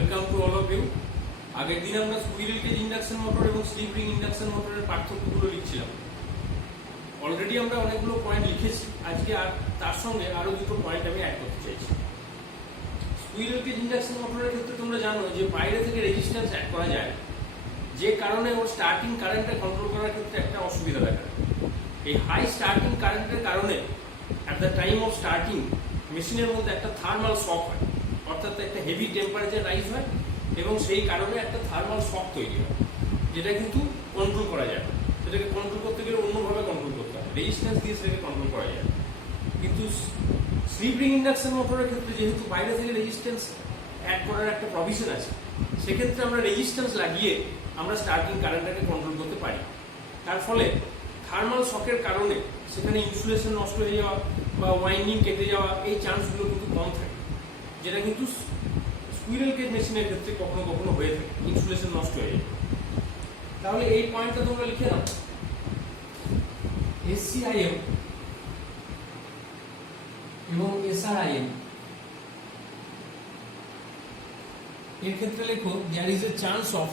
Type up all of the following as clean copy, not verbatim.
Welcome to all of you. আগের দিন আমরা স্কুইরেল কেজ ইন্ডাকশন মোটর এবং স্লিপ রিং ইন্ডাকশন মোটরের পার্থক্যগুলো লিখছিলাম। অলরেডি আমরা অনেকগুলো পয়েন্ট লিখেছি, আজকে আর তার সঙ্গে আরো দুটো পয়েন্ট আমি অ্যাড করতে চাইছি। স্কুইরেল কেজ ইন্ডাকশন মোটরের ক্ষেত্রে তোমরা জানো যে বাইরে থেকে রেজিস্ট্যান্স অ্যাড করা যায়, যে কারণে ওর স্টার্টিং কারেন্টটা কন্ট্রোল করার ক্ষেত্রে একটা অসুবিধা দেখা যায়। এই হাই স্টার্টিং কারেন্টের কারণে at the time of starting মেশিনের মধ্যে একটা থার্মাল শক হয়, অর্থাৎ একটা হেভি টেম্পারেচার রাইজ হয় এবং সেই কারণে একটা থার্মাল শক তৈরি হয়, যেটা কিন্তু কন্ট্রোল করা যায় না। সেটাকে কন্ট্রোল করতে গেলে অন্যভাবে কন্ট্রোল করতে হয়, রেজিস্ট্যান্স দিয়ে সেটাকে কন্ট্রোল করা যায়। কিন্তু স্লিপ রিং ইন্ডাকশন মোটরের ক্ষেত্রে যেহেতু বাইরে থেকে রেজিস্ট্যান্স অ্যাড করার একটা প্রভিশন আছে, সেক্ষেত্রে আমরা রেজিস্ট্যান্স লাগিয়ে আমরা স্টার্টিং কারেন্টটাকে কন্ট্রোল করতে পারি। তার ফলে থার্মাল শকের কারণে সেখানে ইনসুলেশন নষ্ট হয়ে যাওয়া বা ওয়াইন্ডিং কেটে যাওয়া এই চান্সগুলো কিন্তু কম থাকে, যেটা কিন্তু স্কুইরেল কেজ মেশিনের ক্ষেত্রে কখনো কখনো হয়ে থাকে, ইনসুলেশন নষ্ট হয়ে যায়। তাহলে এই পয়েন্টটা তোমরা লিখে নাও, এসসিআইএম এবং এসআরআইএম এর ক্ষেত্রে লেখো there is a chance of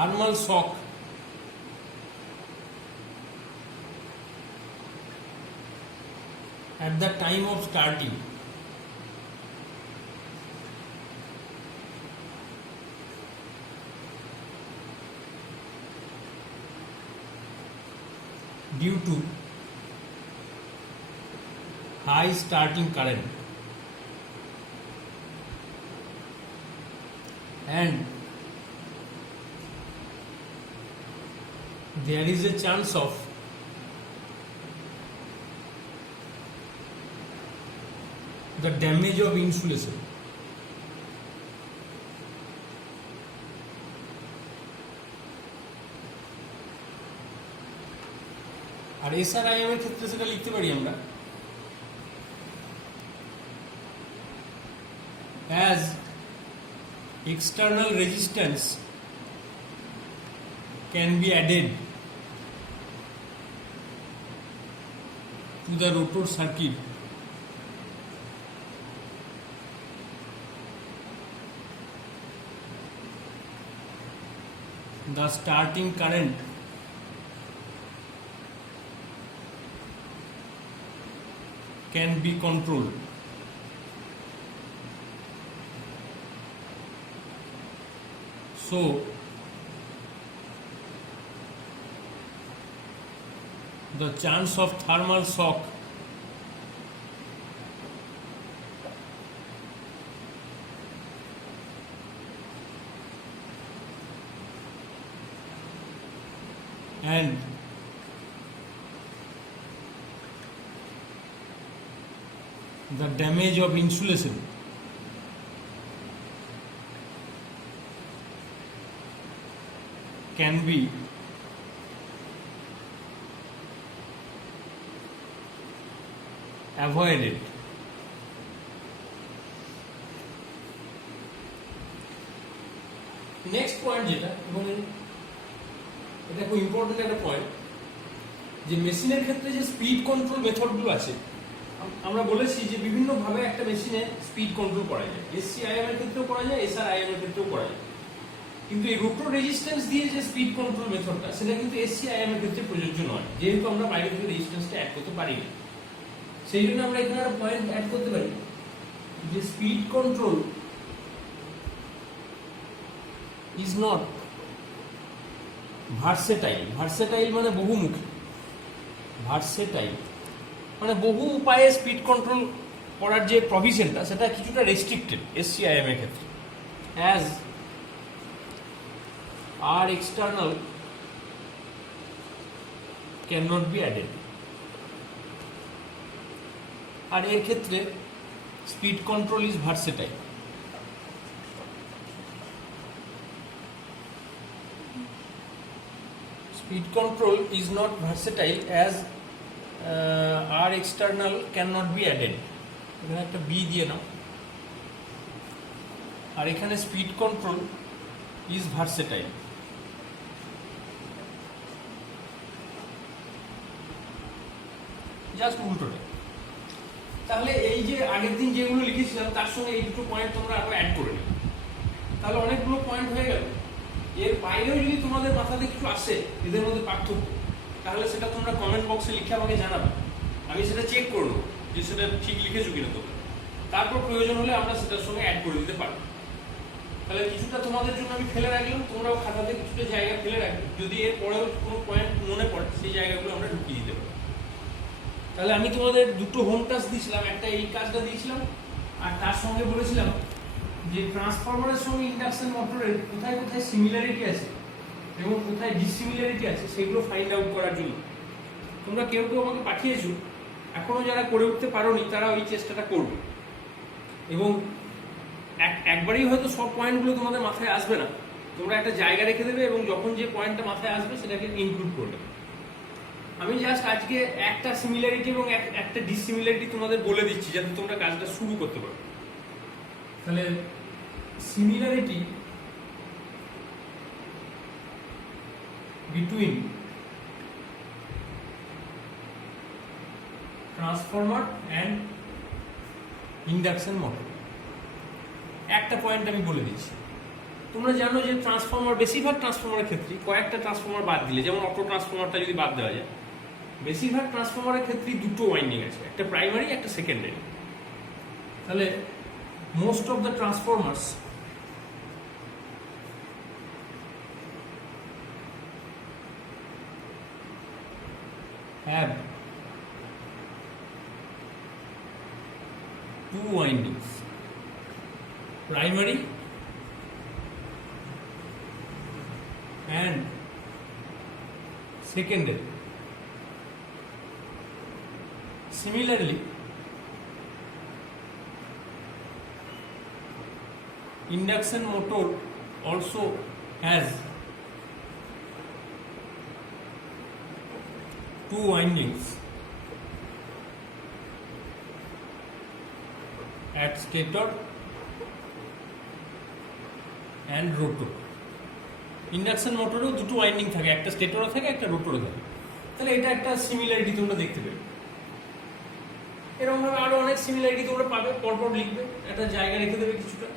thermal shock at the time of starting due to high starting current and there is a chance of the damage of insulation. আর এসআরআইএম এর ক্ষেত্রে সেটা লিখতে পারি আমরা as external resistance can be added to the rotor circuit the starting current can be controlled. So the chance of thermal shock and the damage of insulation can be avoided. Next point যেটা, এবং এটা খুব important একটা point, যে মেশিনের ক্ষেত্রে যে speed control মেথডগুলো আছে, আমরা বলেছি যে বিভিন্ন ভাবে একটা মেশিনে স্পিড কন্ট্রোল করা যায়, এসসিআইএম এর ক্ষেত্রেও করা যায়, এসআরআইএম এর ক্ষেত্রেও করা যায়। কিন্তু এই রোটর রেজিস্ট্যান্স দিয়ে যে স্পিড কন্ট্রোল মেথডটা, সেটা কিন্তু এসসিআইএম এর ক্ষেত্রে প্রযোজ্য নয়, যেহেতু আমরা বাইরে থেকে রেজিস্ট্যান্সটা অ্যাড করতে পারি না। সেই জন্য আমরা এখানে একটা পয়েন্ট অ্যাড করতে পারি যে speed control is not versatile. Versatile মানে বহুমুখী, ভার্সেটাইল মানে বহু উপায়ে স্পিড কন্ট্রোল করার যে প্রভিশনটা, সেটা কিছুটা রেস্ট্রিক্টেড এসসিআইএম এর ক্ষেত্রে, as R external can not be added. আর এর ক্ষেত্রে speed control is versatile. Speed control is not versatile as R external cannot be added. এখানে একটা বি দিয়ে নাও, আর এখানে speed control is versatile. Just উল্টোটা। তাহলে এই যে আগের দিন যেগুলো লিখেছিলাম তার সঙ্গে এই দুটো পয়েন্ট তোমরা আরো অ্যাড করে নিও, তাহলে অনেকগুলো পয়েন্ট হয়ে গেল। এর বাইরেও যদি তোমাদের মাথাতে কিছু আসে এদের মধ্যে পার্থক্য, তাহলে সেটা তোমরা কমেন্ট বক্সে লিখে আমাকে জানাবে, আমি সেটা চেক করবো যে সেটা ঠিক লিখেছো কিনা তোমরা। তারপর প্রয়োজন হলে আমরা সেটার সঙ্গে অ্যাড করে দিতে পারবো। তাহলে কিছুটা তোমাদের জন্য আমি ফেলে রাখলাম, তোমরাও খাতাতে কিছুটা জায়গা ফেলে রাখবে, যদি এর পরেও কোনো পয়েন্ট মনে পড়ে সেই জায়গাগুলো আমরা ঢুকিয়ে দিতে পারবো। তাহলে আমি তোমাদের দুটো হোম টাস্ক দিয়েছিলাম, একটা এই কাজটা দিয়েছিলাম, আর তার সঙ্গে বলেছিলাম যে ট্রান্সফরমারের সঙ্গে ইন্ডাকশন মোটরের কোথায় কোথায় সিমিলারিটি আছে এবং কোথায় ডিসিমিলারিটি আছে সেগুলো ফাইন্ড আউট করার জন্য। তোমরা কেউ কেউ আমাকে পাঠিয়েছো, এখনো যারা করে উঠতে পারোনি তারা ওই চেষ্টাটা করবে। এবং একবারেই হয়তো সব পয়েন্টগুলো তোমাদের মাথায় আসবে না, তোমরা একটা জায়গা রেখে দেবে এবং যখন যে পয়েন্টটা মাথায় আসবে সেটাকে ইনক্লুড করবে। আমি জাস্ট আজকে একটা সিমিলারিটি এবং একটা ডিসিমিলারিটি তোমাদের বলে দিচ্ছি যাতে তোমরা কাজটা শুরু করতে পারো। তাহলে similarity between transformer and induction motor, একটা পয়েন্ট আমি বলে দিচ্ছি। তোমরা জানো যে ট্রান্সফরমার, বেশিরভাগ ট্রান্সফরমারের ক্ষেত্রে কয়েকটা ট্রান্সফরমার বাদ দিলে, যেমন অটো ট্রান্সফরমারটা যদি বাদ দেওয়া যায়, বেশিরভাগ ট্রান্সফরমারের ক্ষেত্রে দুটো ওয়াইন্ডিং আছে, একটা প্রাইমারি একটা সেকেন্ডারি। তাহলে most of the Transformers have two windings, primary and secondary. Similarly, induction motor also has two windings at stator and rotor. Induction মোটরেও দুটো ওয়াইন্ডিং থাকে, একটা স্টেটরে থাকে একটা রোটরে থাকে। তাহলে এটা একটা সিমিলারিটি তোমরা দেখতে পাবে। এরকম ভাবে আরো অনেক সিমিলারিটি তোমরা পাবে, পরপর লিখবে, একটা জায়গা রেখে দেবে কিছুটা।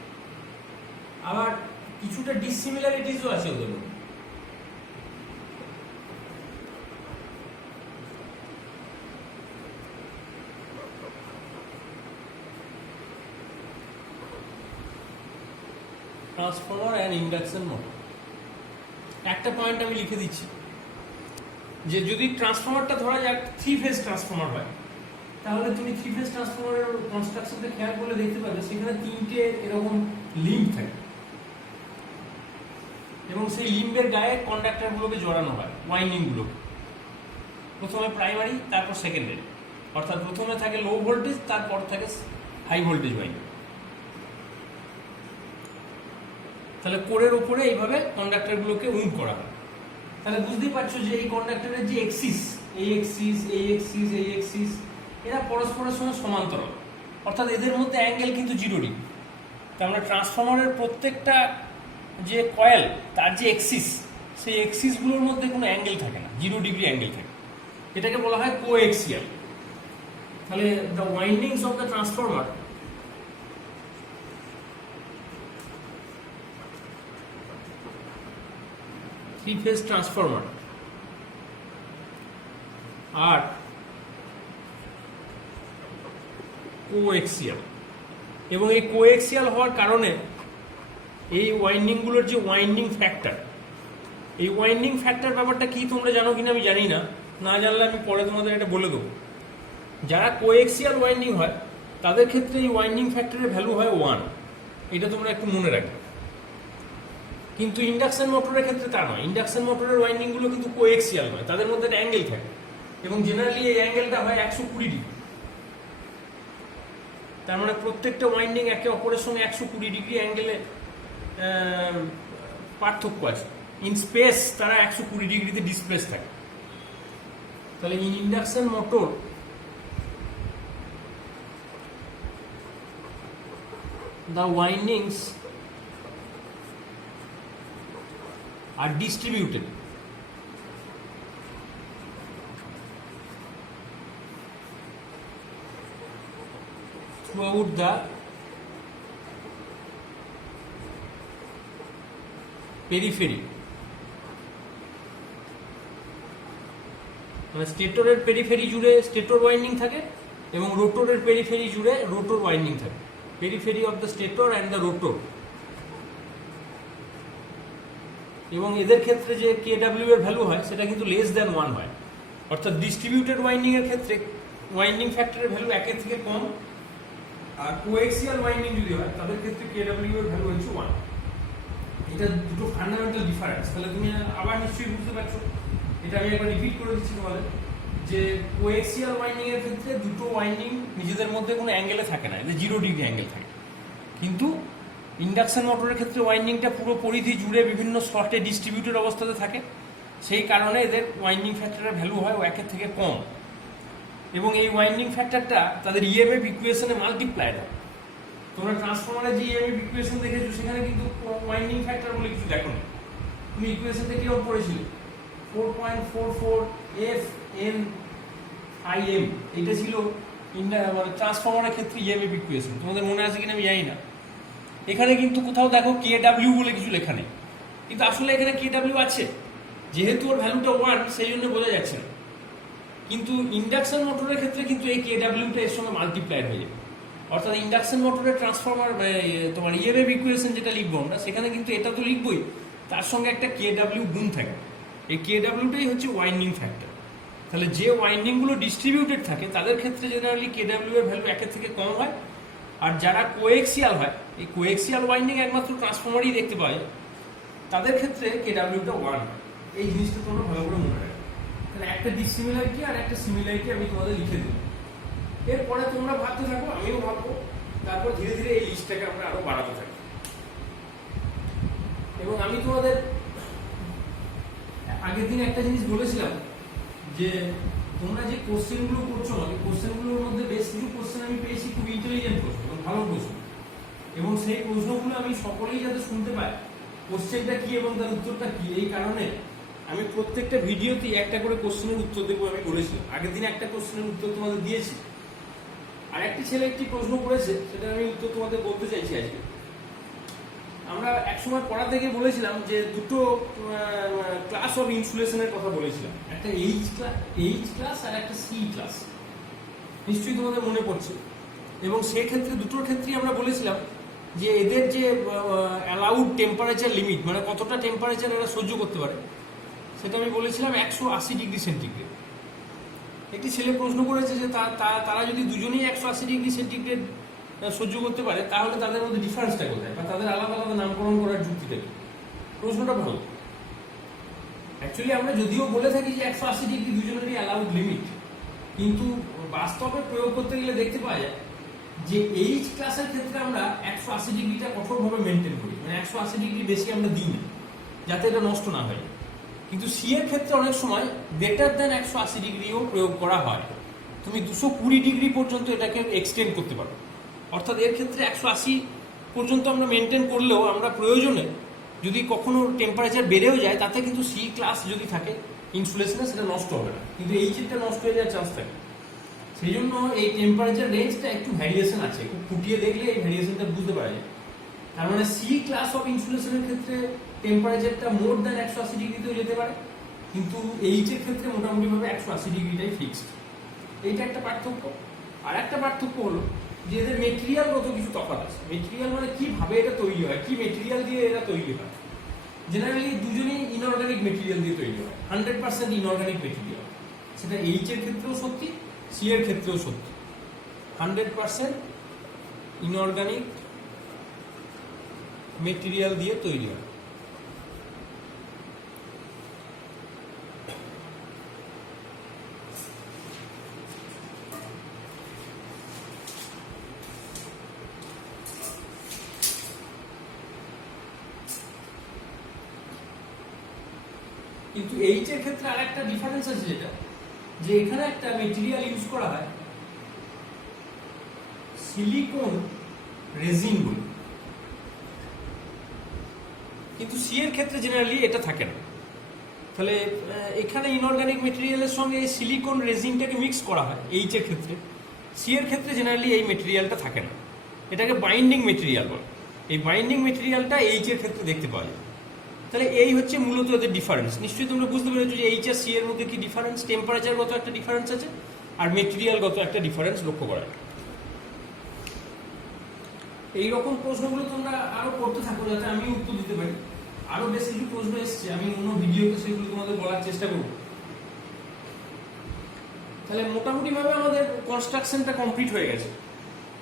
আবার কিছুটা ডিসিমিলারিটিসও আছে ওদের মধ্যে। ট্রান্সফরমার অ্যান্ড ইন্ডাকশন মোটর, একটা পয়েন্ট আমি লিখে দিচ্ছি যে যদি ট্রান্সফরমারটা ধরা যাক 3 ফেজ ট্রান্সফরমার হয়, তাহলে তুমি 3 ফেজ ট্রান্সফরমারের কনস্ট্রাকশনটা খেয়াল করলে দেখতে পাবে সেখানে 3টে এরকম লিম্ব থাকে এবং সেই লিম্বের গায়ে কন্ডাক্টরগুলোকে জড়ানো হয়, ওয়াইন্ডিংগুলো। প্রথমে প্রাইমারি, তারপর সেকেন্ডারি, অর্থাৎ প্রথমে থাকে লো ভোল্টেজ, তারপর থাকে হাই ভোল্টেজ ওয়াইন্ডিং। তাহলে কোরের উপরে এইভাবে কন্ডাক্টরগুলোকে উইন্ড করা হয়। তাহলে বুঝতেই পারছো যে এই কন্ডাক্টরের যে এক্সিস, এই এক্সিস, এই এক্সিস, এই এক্সিস, এরা পরস্পরের সঙ্গে সমান্তরাল, অর্থাৎ এদের মধ্যে অ্যাঙ্গেল কিন্তু 0 ডিগ্রি। তার মানে ট্রান্সফরমারের প্রত্যেকটা যে কয়েল, তার যে এক্সিস, সেই এক্সিসগুলোর মধ্যে কোনো অ্যাঙ্গেল থাকে না, 0 ডিগ্রি অ্যাঙ্গেল থাকে। এটাকে বলা হয় কোএক্সিয়াল। তাহলে the windings of the transformer three phase transformer are coaxial, এবং এই কোএক্সিয়াল হওয়ার কারণে এই ওয়াইন্ডিংগুলোর যে ওয়াইন্ডিং ফ্যাক্টর, এই ওয়াইন্ডিং ফ্যাক্টর ব্যাপারটা কি তোমরা জানো কিনা আমি জানি না, না জানলে আমি পরে তোমাদের এটা বলে দেবো। যারা কোএক্সিয়াল ওয়াইন্ডিং হয় তাদের ক্ষেত্রে এই ওয়াইন্ডিং ফ্যাক্টরের ভ্যালু হয় 1, এটা তোমরা একটু মনে রাখবে। কিন্তু ইন্ডাকশন মোটরের ক্ষেত্রে তা নয়, ইন্ডাকশন মোটরের ওয়াইন্ডিংগুলো কিন্তু কোএক্সিয়াল নয়, তাদের মধ্যে একটা অ্যাঙ্গেল থাকে এবং জেনারেলি এই অ্যাঙ্গেলটা হয় 120 ডিগ্রি। তার মানে প্রত্যেকটা ওয়াইন্ডিং একে অপরের সঙ্গে 120 ডিগ্রি অ্যাঙ্গেলে পার্থক্য আছে। ইন স্পেস তারা 120 ডিগ্রিতে ডিসপ্লেস থাকে। তাহলে in induction motor the windings are distributed throughout the periphery, মানে স্টেটরের পেরিফেরি জুড়ে স্টেটর ওয়াইন্ডিং থাকে এবং রোটরের পেরিফেরি জুড়ে রোটর ওয়াইন্ডিং থাকে। Periphery of the stator and the rotor. এবং এদের ক্ষেত্রে যে কেডাব্লিউ এর ভ্যালু হয় সেটা কিন্তু লেস দ্যান 1 হয়, অর্থাৎ ডিস্ট্রিবিউটেড ওয়াইন্ডিং এর ক্ষেত্রে ওয়াইন্ডিং ফ্যাক্টরের ভ্যালু 1 থেকে কম, আর কোএক্সিয়াল ওয়াইন্ডিং যদি হয় তাদের ক্ষেত্রে কেডাব্লিউ এর ভ্যালু হচ্ছে 1। এটা দুটো ফান্ডামেন্টাল ডিফারেন্স। তাহলে তুমি আবার নিশ্চয়ই বুঝতে পারছো, এটা আমি একবার রিপিট করে দিচ্ছি তোমাদের, যে কোএক্সিয়াল ওয়াইন্ডিং এর ক্ষেত্রে দুটো ওয়াইন্ডিং নিজেদের মধ্যে কোনো অ্যাঙ্গেলে থাকে না, এদের 0 ডিগ্রি অ্যাঙ্গেল থাকে। কিন্তু ইন্ডাকশন মোটরের ক্ষেত্রে ওয়াইন্ডিংটা পুরো পরিধি জুড়ে বিভিন্ন স্লটে ডিস্ট্রিবিউটেড অবস্থাতে থাকে, সেই কারণে এদের ওয়াইন্ডিং ফ্যাক্টরের ভ্যালু হয় 1 থেকে কম। এবং এই ওয়াইন্ডিং ফ্যাক্টরটা তাদের ইএমএফ ইকুয়েশনে মাল্টিপ্লাইড হয়। তোমরা ট্রান্সফরমারের যে ইএমএফ ইকুয়েশন দেখেছো সেখানে কিন্তু ওয়াইন্ডিং ফ্যাক্টর বলে কিছু দেখো না। তুমি ইকুয়েশনটা কিরকম পড়েছিলে? 4.44 এফ এন আই এম, এটা ছিল মানে ট্রান্সফরমারের ক্ষেত্রে ইএমএফ ইকুয়েশন। তোমাদের মনে আছে কিনা আমি জানি না। এখানে কিন্তু কোথাও দেখো কেডাব্লিউ বলে কিছু লেখা নেই, কিন্তু আসলে এখানে কেডাব্লিউ আছে, যেহেতু ওর ভ্যালুটা 1 সেই জন্য বোঝা যাচ্ছে না। কিন্তু ইন্ডাকশন মোটরের ক্ষেত্রে কিন্তু এই কেডাব্লিউটা এর সঙ্গে মাল্টিপ্লাইড হয়ে যাবে। অর্থাৎ ইন্ডাকশন মোটরের ট্রান্সফরমার তোমার ইএমএফ ইকুয়েশন যেটা লিখবো আমরা, সেখানে কিন্তু এটা তো লিখবোই, তার সঙ্গে একটা কেডাব্লিউ গুণ থাকে। এই কেডাব্লিউটাই হচ্ছে ওয়াইন্ডিং ফ্যাক্টর। তাহলে যে ওয়াইন্ডিংগুলো ডিস্ট্রিবিউটেড থাকে তাদের ক্ষেত্রে জেনারেলি কেডাব্লিউ এর ভ্যালু 1 থেকে কম হয়। আর যারা কোএক্সিয়াল হয়, এই কোএক্সিয়াল ওয়াইন্ডিং একমাত্র ট্রান্সফরমারই দেখতে পাওয়া যায়, তাদের ক্ষেত্রে কেডাব্লিউটা 1 হয়। এই জিনিসটা তোমরা ভালো করে মনে রাখবে। তাহলে একটা ডিসিমিলারিটি আর একটা সিমিলারিটি আমি তোমাদের লিখে দিই। এরপরে তোমরা ভাবতে থাকো, আমিও ভাববো, তারপর ধীরে ধীরে এই লিস্টটাকে আমরা আরো বাড়াতে থাকি। এবং আমি তোমাদের আগের দিন একটা জিনিস বলেছিলাম যে তোমরা যে কোশ্চেনগুলো করছো, এই কোশ্চেনগুলোর মধ্যে বেশ কিছু কোশ্চেন আমি পেয়েছি খুব ইন্টেলিজেন্ট প্রশ্ন এবং ভালো প্রশ্ন, এবং সেই প্রশ্নগুলো আমি সকলেই যাতে শুনতে পাই কোশ্চেনটা কি এবং তার উত্তরটা কি, এই কারণে আমি প্রত্যেকটা ভিডিওতেই একটা করে কোশ্চেনের উত্তর দেবো আমি বলেছিলাম। আগের দিন একটা কোশ্চেনের উত্তর তোমাদের দিয়েছি, আর একটি ছেলে একটি প্রশ্ন করেছে, সেটা আমি উত্তর তোমাদের বলতে চাইছি আজকে। আমরা একসময় পড়া থেকে বলেছিলাম যে দুটো ক্লাস অফ ইনসুলেশনের কথা বলেছিলাম, একটা এইচ ক্লাস আর একটা সি ক্লাস, নিশ্চয়ই তোমাদের মনে পড়ছে। এবং সেক্ষেত্রে দুটোর ক্ষেত্রেই আমরা বলেছিলাম যে এদের যে অ্যালাউড টেম্পারেচার লিমিট, মানে কতটা টেম্পারেচার এরা সহ্য করতে পারে, সেটা আমি বলেছিলাম 180 ডিগ্রি সেন্টিগ্রেড। একটি ছেলে প্রশ্ন করেছে যে তারা যদি দুজনেই 180 ডিগ্রি সেন্টিগ্রেড সহ্য করতে পারে, তাহলে তাদের মধ্যে ডিফারেন্সটা কোথায়, বা তাদের আলাদা আলাদা নামকরণ করার যুক্তিটা কি? প্রশ্নটা ভালো। অ্যাকচুয়ালি আমরা যদিও বলে থাকি যে 180 ডিগ্রি দুজনেরই অ্যালাউড লিমিট, কিন্তু বাস্তবে প্রয়োগ করতে গেলে দেখতে পাওয়া যায় যে এইচ ক্লাসের ক্ষেত্রে আমরা 180 ডিগ্রিটা কঠোরভাবে মেনটেন করি, মানে 180 ডিগ্রি বেশি আমরা দিই না, যাতে এটা নষ্ট না হয়। কিন্তু সি এর ক্ষেত্রে অনেক সময় বেটার দেন 180 ডিগ্রিও প্রয়োগ করা হয়। তুমি 220 ডিগ্রি পর্যন্ত এটাকে এক্সটেন্ড করতে পারো। অর্থাৎ এর ক্ষেত্রে 180 পর্যন্ত আমরা মেনটেন করলেও আমরা প্রয়োজনে যদি কখনো টেম্পারেচার বেড়েও যায়, তাতে কিন্তু সি ক্লাস যদি থাকে ইনসুলেশনে, সেটা নষ্ট হবে না, কিন্তু এই চিপটা নষ্ট হয়ে যাওয়ার চান্স থাকে। সেই জন্য এই টেম্পারেচার রেঞ্জটা একটু ভ্যারিয়েশন আছে, খুব ফুটিয়ে দেখলে এই ভ্যারিয়েশনটা বুঝতে পারা যায়। তার মানে সি ক্লাস অফ ইনসুলেশনের ক্ষেত্রে টেম্পারেচারটা মোর দ্যান 180 ডিগ্রিতেও যেতে পারে, কিন্তু এইচ এর ক্ষেত্রে মোটামুটিভাবে 180 ডিগ্রিটাই ফিক্সড। এইটা একটা পার্থক্য। আর একটা পার্থক্য হলো যে এদের মেটেরিয়ালগত কিছু তফাৎ আছে। মেটেরিয়াল মানে কিভাবে এটা তৈরি হয়, কি মেটেরিয়াল দিয়ে এটা তৈরি হয়। জেনারেলি দুজনেই ইনঅর্গানিক মেটেরিয়াল দিয়ে তৈরি হয়, 100% ইনঅর্গানিক মেটেরিয়াল। সেটা এইচ এর ক্ষেত্রেও সত্যি, সি এর ক্ষেত্রেও সত্যি, 100% ইনঅর্গানিক মেটেরিয়াল দিয়ে তৈরি হয়। কিন্তু এইচ এর ক্ষেত্রে আরেকটা ডিফারেন্স আছে, যেটা যে এখানে একটা মেটেরিয়াল ইউজ করা হয় সিলিকন রেজিন বলে, কিন্তু সি এর ক্ষেত্রে জেনারেলি এটা থাকে না। তাহলে এখানে ইনঅর্গানিক মেটেরিয়ালের সঙ্গে সিলিকন রেজিনটাকে মিক্স করা হয় এইচ এর ক্ষেত্রে, সি এর ক্ষেত্রে জেনারেলি এই মেটেরিয়ালটা থাকে না, এটাকে বাইন্ডিং মেটেরিয়াল বলে। এই বাইন্ডিং মেটেরিয়ালটা এইচ এর ক্ষেত্রে দেখতে পাওয়া যায়। তাহলে এই হচ্ছে মূলত এদের ডিফারেন্স। নিশ্চয়ই তোমরা বুঝতে পেরেছো যে এইচ আর সি এর মধ্যে কি ডিফারেন্স, টেম্পারেচারগত একটা ডিফারেন্স আছে আর মেটেরিয়ালগত একটা ডিফারেন্স লক্ষ্য করা যায়। এইরকম প্রশ্নগুলো তোমরা আরো করতে থাকো যাতে আমি উত্তর দিতে পারি। আরো বেশ কিছু প্রশ্ন এসছে, আমি অন্য ভিডিওতে সেগুলো তোমাদের বলার চেষ্টা করব। তাহলে মোটামুটি ভাবে আমাদের কনস্ট্রাকশনটা কমপ্লিট হয়ে গেছে।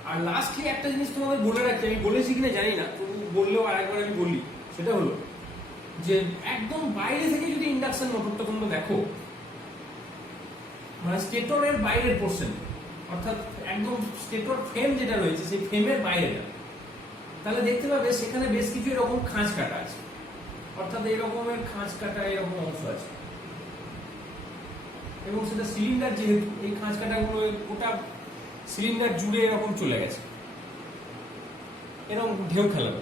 আর লাস্টলি একটা জিনিস তোমাদের বলে রাখছি, আমি বলেছি কিনা জানি না, তবু বললেও আরেকবার আমি বলি, সেটা হলো যে একদম বাইরে থেকে যদি ইন্ডাকশন মোটরটা তোমরা দেখো, মানে স্টেটরের বাইরের পোর্শন, অর্থাৎ একদম স্টেটর ফ্রেম যেটা রয়েছে সেই ফ্রেমের বাইরেটা, তাহলে দেখতে পাবে সেখানে বেশ কিছু এরকম খাঁজ কাটা আছে, অর্থাৎ এরকমের খাঁজ কাটা এরকম অংশ আছে, এবং সেটা সিলিন্ডার, যেহেতু এই খাঁজ কাটাগুলো গোটা সিলিন্ডার জুড়ে এরকম চলে গেছে, এরকম ঢেউ খেলাবে।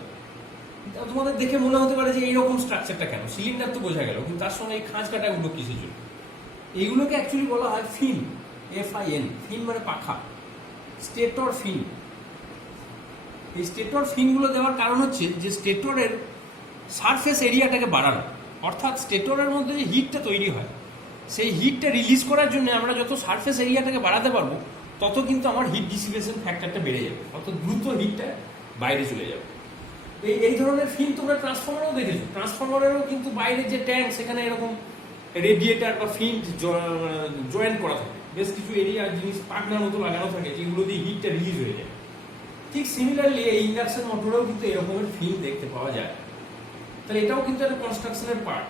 তোমাদের দেখে মনে হতে পারে যে এইরকম স্ট্রাকচারটা কেন, সিলিন্ডার তো বোঝা গেল, কিন্তু তার সঙ্গে এই খাঁজ কাটাগুলো কিসের জন্য? এইগুলোকে অ্যাকচুয়ালি বলা হয় ফিন, FIN, ফিন মানে পাখা, স্টেটর ফিন। এই স্টেটর ফিনগুলো দেওয়ার কারণ হচ্ছে যে স্টেটরের সারফেস এরিয়াটাকে বাড়ানো, অর্থাৎ স্টেটরের মধ্যে যে হিটটা তৈরি হয় সেই হিটটা রিলিজ করার জন্য আমরা যত সারফেস এরিয়াটাকে বাড়াতে পারবো তত কিন্তু আমার হিট ডিসিপেশন ফ্যাক্টরটা বেড়ে যাবে, অত দ্রুত হিটটা বাইরে চলে যাবে। এই ধরনের ফিন তোমরা ট্রান্সফরমারও দেখেছো, ট্রান্সফরমারেরও কিন্তু বাইরে যে ট্যাঙ্ক সেখানে এরকম রেডিয়েটার বা ফিন জয়েন করা থাকে, বেশ কিছু এরিয়া জিনিস পাকনার মতো লাগানো থাকে যেগুলো দিয়ে হিটটা রিলিজ হয়ে যায়। ঠিক সিমিলারলি এই ইন্ডাকশন মোটরেও কিন্তু এরকমের ফিন দেখতে পাওয়া যায়। তাহলে এটাও কিন্তু একটা কনস্ট্রাকশনের পার্ট,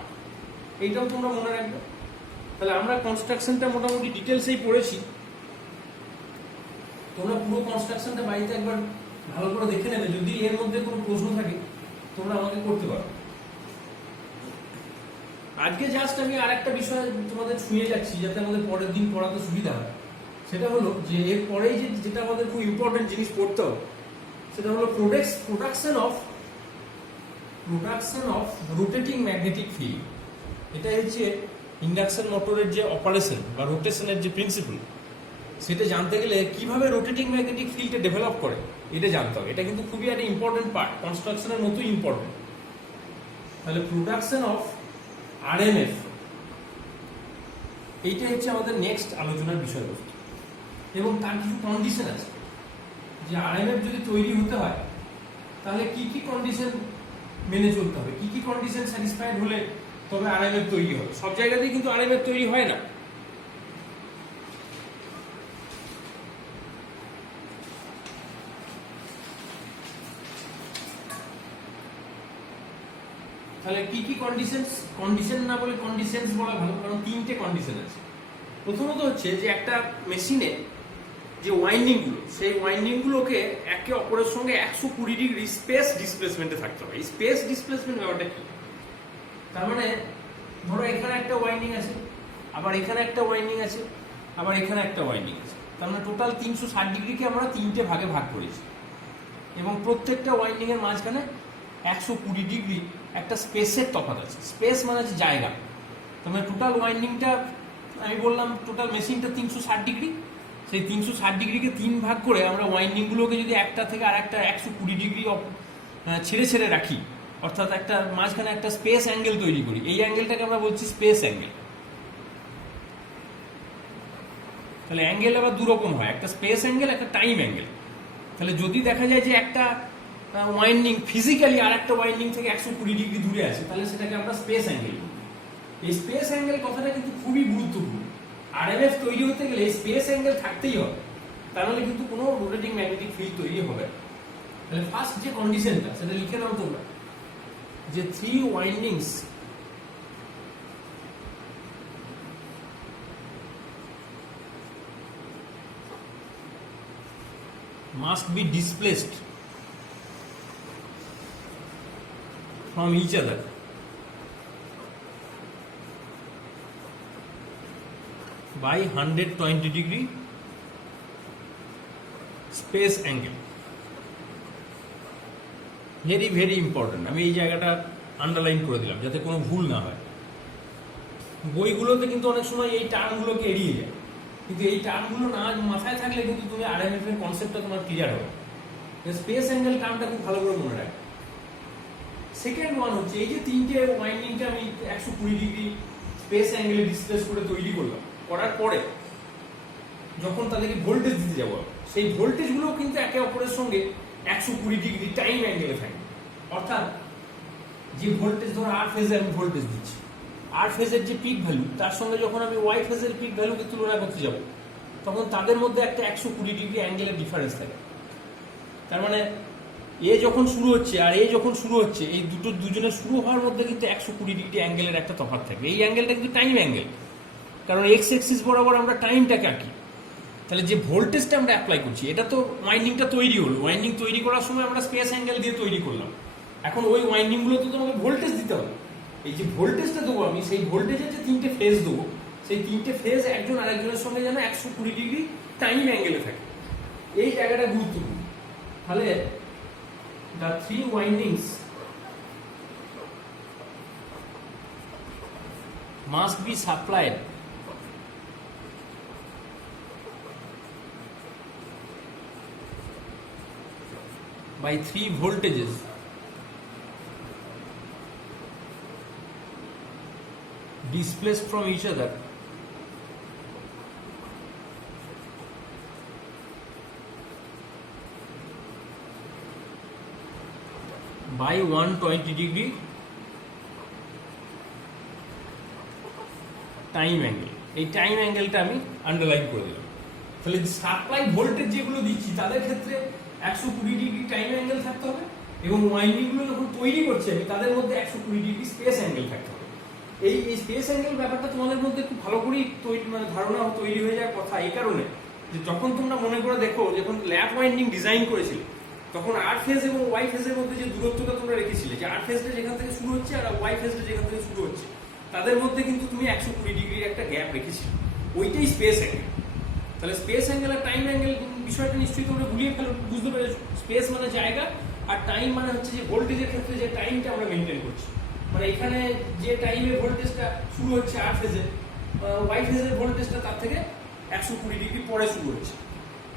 এইটাও তোমরা মনে রাখবে। তাহলে আমরা কনস্ট্রাকশনটা মোটামুটি ডিটেলসেই পড়েছি, তোমরা পুরো কনস্ট্রাকশনটা বাড়িতে একবার ভালো করে দেখে নেবে, যদি এর মধ্যে কোনো প্রশ্ন থাকে তোমরা আমাকে করতে পারো। আজকে জাস্ট আমি আর একটা বিষয় তোমাদের ছুঁয়ে যাচ্ছি যাতে আমাদের পরের দিন পড়াতে সুবিধা হয়, সেটা হলো যে এর পরেই যেটা আমাদের খুব ইম্পর্টেন্ট জিনিস পড়তে হবে সেটা হলো production of rotating magnetic field. এটা হচ্ছে ইন্ডাকশন মোটরের যে অপারেশন বা রোটেশনের যে প্রিন্সিপাল, সেটা জানতে গেলে কিভাবে রোটেটিং ম্যাগনেটিক ফিল্ডটা ডেভেলপ করে এটা জানতে হবে। এটা কিন্তু খুবই একটা ইম্পর্টেন্ট পার্ট, কনস্ট্রাকশনের মতোই ইম্পর্টেন্ট। তাহলে প্রোডাকশন অফ RMF, এইটা হচ্ছে আমাদের নেক্সট আলোচনার বিষয়বস্তু, এবং তার কিছু কন্ডিশন আছে যে RMF যদি তৈরি হতে হয় তাহলে কি কি কন্ডিশন মেনে চলতে হবে, কি কি কন্ডিশন স্যাটিসফাইড হলে তবে RMF তৈরি হবে। সব জায়গাতেই কিন্তু RMF তৈরি হয় না। তাহলে কি কি কন্ডিশন না বলে কন্ডিশনস বলা ভালো, কারণ তিনটে কন্ডিশন আছে। প্রথমত হচ্ছে যে একটা মেশিনে যে ওয়াইন্ডিং গুলো, সেই ওয়াইন্ডিং গুলোকে একে অপরের সঙ্গে 120 ডিগ্রি স্পেস ডিসপ্লেসমেন্টে থাকতে হবে। এই স্পেস ডিসপ্লেসমেন্ট ব্যাপারটা কি? তার মানে ধরো এখানে একটা ওয়াইন্ডিং আছে, আবার এখানে একটা ওয়াইন্ডিং আছে, আবার এখানে একটা ওয়াইন্ডিং আছে, তার মানে টোটাল 360 ডিগ্রিকে আমরা তিনটে ভাগে ভাগ করেছি, এবং প্রত্যেকটা ওয়াইন্ডিং এর মাঝখানে 120 ডিগ্রি একটা স্পেসের তফাৎ আছে। স্পেস মানে হচ্ছে জায়গা, তার মানে টোটাল ওয়াইন্ডিংটা, আমি বললাম টোটাল মেশিনটা 360 ডিগ্রি, সেই 360 ডিগ্রিকে 3 ভাগ করে আমরা ওয়াইন্ডিংগুলোকে যদি একটা থেকে আর একটা 120 ডিগ্রি ছেড়ে ছেড়ে রাখি, অর্থাৎ একটা মাঝখানে একটা স্পেস অ্যাঙ্গেল তৈরি করি, এই অ্যাঙ্গেলটাকে আমরা বলছি স্পেস অ্যাঙ্গেল। তাহলে অ্যাঙ্গেল আবার দুরকম হয়, একটা স্পেস অ্যাঙ্গেল, একটা টাইম অ্যাঙ্গেল। তাহলে যদি দেখা যায় যে একটা ওয়াইন্ডিং ফিজিক্যালি আর একটা ওয়াইন্ডিং থেকে 120 ডিগ্রি দূরে আছে, তাহলে সেটাকে আমরা স্পেস অ্যাঙ্গেল বলি। এই স্পেস অ্যাঙ্গেল কথাটা কিন্তু খুবই গুরুত্বপূর্ণ। RMF তৈরি হতে গেলে স্পেস অ্যাঙ্গেল থাকতেই হবে, তাহলে কিন্তু কোনো রোটেটিং ম্যাগনেটিক ফিল্ড তৈরি হবে। তাহলে ফার্স্ট যে কন্ডিশনটা সেটা লিখে নাও তোমরা, যে 3 ওয়াইন্ডিংস must be displaced from each other by 120 degree space angle. Very very important, আমি এই জায়গাটা আন্ডারলাইন করে দিলাম যাতে কোনো ভুল না হয়। বইগুলোতে কিন্তু অনেক সময় এই টার্মগুলোকে এড়িয়ে যায়, কিন্তু এই টার্মগুলো না মাথায় থাকলে কিন্তু তুমি আরএমএফ এর কনসেপ্টটা তোমার ক্লিয়ার হবে। স্পেস অ্যাঙ্গেল টার্মটা খুব ভালো করে মনে রাখবে। সেকেন্ড ওয়ান হচ্ছে এই যে তিনটে ওয়াইন্ডিংটা আমি 120 ডিগ্রি স্পেস অ্যাঙ্গেলে ডিসপ্লেস করে তৈরি করলাম, করার পরে যখন তাদেরকে ভোল্টেজ দিতে যাবো, সেই ভোল্টেজগুলো কিন্তু একে অপরের সঙ্গে 120 ডিগ্রি টাইম অ্যাঙ্গেলে থাকে। অর্থাৎ যে ভোল্টেজ ধরো আর ফেজে আমি ভোল্টেজ দিচ্ছি, আর ফেজের যে পিক ভ্যালু তার সঙ্গে যখন আমি ওয়াই ফেজের পিক ভ্যালুকে তুলনা করতে যাব, তখন তাদের মধ্যে একটা 120 ডিগ্রি অ্যাঙ্গেলের ডিফারেন্স থাকে। তার মানে এ যখন শুরু হচ্ছে আর এ যখন শুরু হচ্ছে, এই দুজনের শুরু হওয়ার মধ্যে কিন্তু 120 ডিগ্রি অ্যাঙ্গেলের একটা তফাৎ থাকবে। এই অ্যাঙ্গেলটা কিন্তু টাইম অ্যাঙ্গেল, কারণ এক্স এক্সিস বরাবর আমরা টাইমটাকে আঁকি। তাহলে যে ভোল্টেজটা আমরা অ্যাপ্লাই করছি, এটা তো ওয়াইন্ডিংটা তৈরি হলো, ওয়াইন্ডিং তৈরি করার সময় আমরা স্পেস অ্যাঙ্গেল দিয়ে তৈরি করলাম। এখন ওই ওয়াইন্ডিংগুলোতে তো আমাকে ভোল্টেজ দিতে হবে। এই যে ভোল্টেজটা দেবো আমি, সেই ভোল্টেজের যে তিনটে ফেজ দেবো, সেই তিনটে ফেজ একজন আরেকজনের সঙ্গে যেন 120 ডিগ্রি টাইম অ্যাঙ্গেলে থাকে। এই জায়গাটা গুরুত্বপূর্ণ। তাহলে the three windings must be supplied by 3 voltages displaced from each other by 120 degree time angle. এই টাইম অ্যাঙ্গেলটা আমি আন্ডারলাইন করে দিলাম। তাহলে সাপ্লাই ভোল্টেজ যেগুলো দিচ্ছি তাদের ক্ষেত্রে 120 ডিগ্রি টাইম অ্যাঙ্গেল থাকতে হবে, এবং ওয়াইন্ডিংগুলো যখন তৈরি করছি আমি তাদের মধ্যে 120 ডিগ্রি স্পেস অ্যাঙ্গেল থাকতে হবে। এই স্পেস অ্যাঙ্গেল ব্যাপারটা তোমাদের মধ্যে খুব ভালো করেই ধারণা তৈরি হয়ে যাওয়ার কথা। এই কারণে যে যখন তোমরা মনে করে দেখো, যখন ল্যাপ ওয়াইন্ডিং ডিজাইন করেছিলে, তখন আর ফেজ এবং ওয়াই ফেজের মধ্যে যে দূরত্বটা তোমরা রেখেছিলে, যে আর ফেজটা যেখান থেকে শুরু হচ্ছে আর ওয়াই ফেজটা যেখান থেকে শুরু হচ্ছে, তাদের মধ্যে কিন্তু তুমি 120 ডিগ্রির একটা গ্যাপ রেখেছিলে। ওইটাই স্পেস অ্যাঙ্গেল। তাহলে স্পেস অ্যাঙ্গেল আর টাইম অ্যাঙ্গেল বিষয়টা নিশ্চয়ই তোমরা বুঝতে পেরেছো। স্পেস মানে জায়গা, আর টাইম মানে হচ্ছে যে ভোল্টেজের ক্ষেত্রে যে টাইমটা আমরা মেনটেন করছি। মানে এখানে যে টাইমে ভোল্টেজটা শুরু হচ্ছে আর ফেজে, ওয়াই ফেজের ভোল্টেজটা তার থেকে 120 ডিগ্রি পরে শুরু হচ্ছে।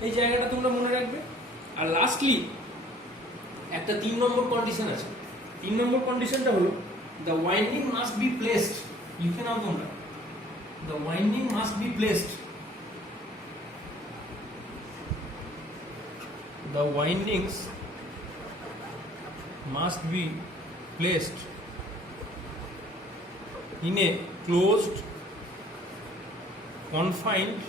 এই জায়গাটা তোমরা মনে রাখবে। আর লাস্টলি একটা 3 নম্বর কন্ডিশন আছে। 3 নম্বর কন্ডিশনটা হলো the winding must be placed, লিখে নাও তোমরা, the winding must be placed, the windings must be placed in a closed, confined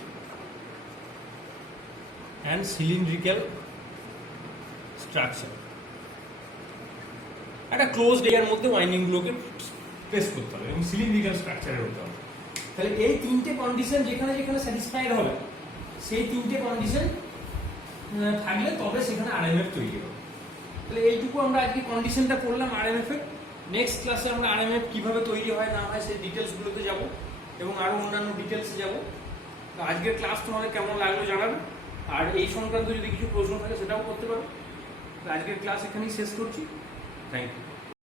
and cylindrical structure. একটা ক্লোজড এরিয়ার মধ্যে ওয়াইন্ডিংগুলোকে প্লেস করতে হবে এবং সিলিন্ড্রিক্যাল স্ট্রাকচারের হতে হবে। তাহলে এই তিনটে কন্ডিশন যেখানে যেখানে স্যাটিসফাইড হবে, সেই তিনটে কন্ডিশন থাকলে তবে সেখানে আরএমএফ তৈরি হবে। তাহলে এইটুকু আমরা আজকে কন্ডিশনটা করলাম আরএমএফ এর। নেক্সট ক্লাসে আমরা আরএমএফ কিভাবে তৈরি হয় না হয় সেই ডিটেলসগুলোতে যাব এবং আরও অন্যান্য ডিটেলসে যাব। তো আজকের ক্লাস তোমাদের কেমন লাগলো জানাবে, আর এই সংক্রান্ত যদি কিছু প্রশ্ন থাকে সেটাও করতে পারো। আজকের ক্লাস এখানেই শেষ করছি। Thank you.